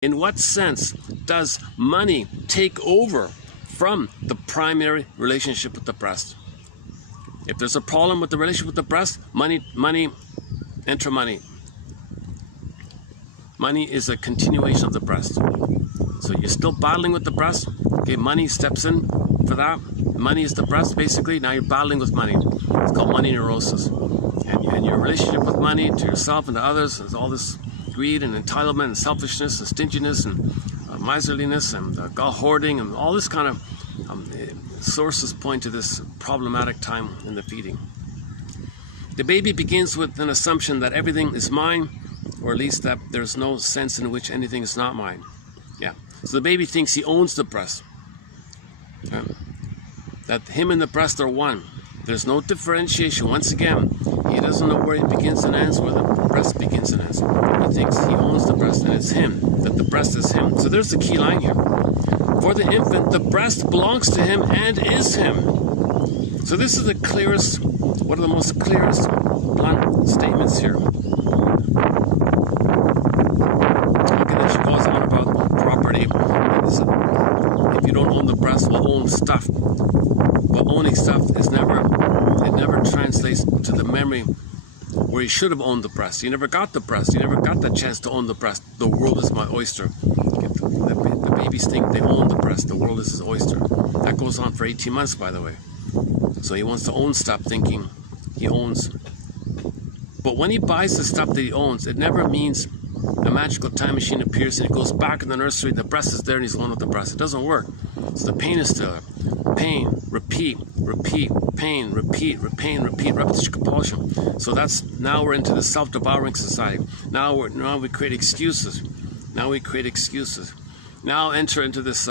In what sense does money take over from the primary relationship with the breast? If there's a problem with the relationship with the breast, money, enter money. Money is a continuation of the breast. So you're still battling with the breast. Okay, money steps in for that. Money is the breast, basically. Now you're battling with money. It's called money neurosis. And your relationship with money, to yourself and to others, is all this greed and entitlement and selfishness and stinginess and miserliness and hoarding and all this kind of sources point to this problematic time in the feeding. The baby begins with an assumption that everything is mine, or at least that there's no sense in which anything is not mine. Yeah. So the baby thinks he owns the breast. That him and the breast are one. There's no differentiation. Once again, he doesn't know where he begins and ends, where the breast begins and ends. He thinks he owns the breast and it's him, that the breast is him. So there's the key line here. For the infant, the breast belongs to him and is him. So this is the clearest, one of the most clearest blunt statements here. Okay, then she goes on about property. If you don't own the breast, we'll own stuff. But owning stuff is never translates to the memory where you should have owned the breast. You never got the breast. You never got the chance to own the breast. The world is my oyster. The babies think they own the breast. The world is his oyster. That goes on for 18 months, by the way. So he wants to own stuff thinking he owns. But when he buys the stuff that he owns, it never means a magical time machine appears and it goes back in the nursery, the breast is there and he's alone with the breast. It doesn't work. So the pain is still there. Pain, repeat, pain, repeat, repetition, compulsion. So that's, now we're into the self-devouring society. Now we create excuses. Now enter into this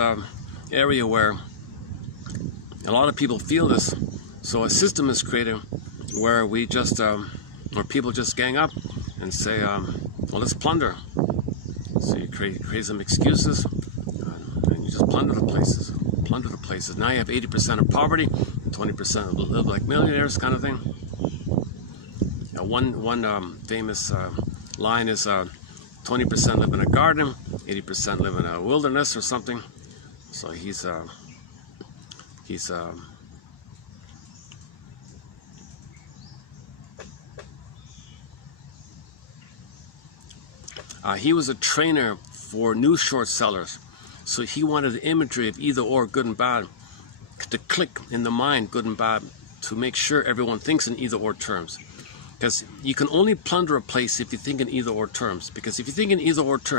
area where a lot of people feel this. So a system is created where we just, where people just gang up and say, well, let's plunder. So you create some excuses and you just plunder the places. Now you have 80% of poverty, 20% live like millionaires, kind of thing. Now one famous line is 20% live in a garden, 80% live in a wilderness or something. So he was a trainer for news short sellers. So he wanted the imagery of either or, good and bad, to click in the mind, good and bad, to make sure everyone thinks in either or terms. Because you can only plunder a place if you think in either or terms. Because if you think in either or terms,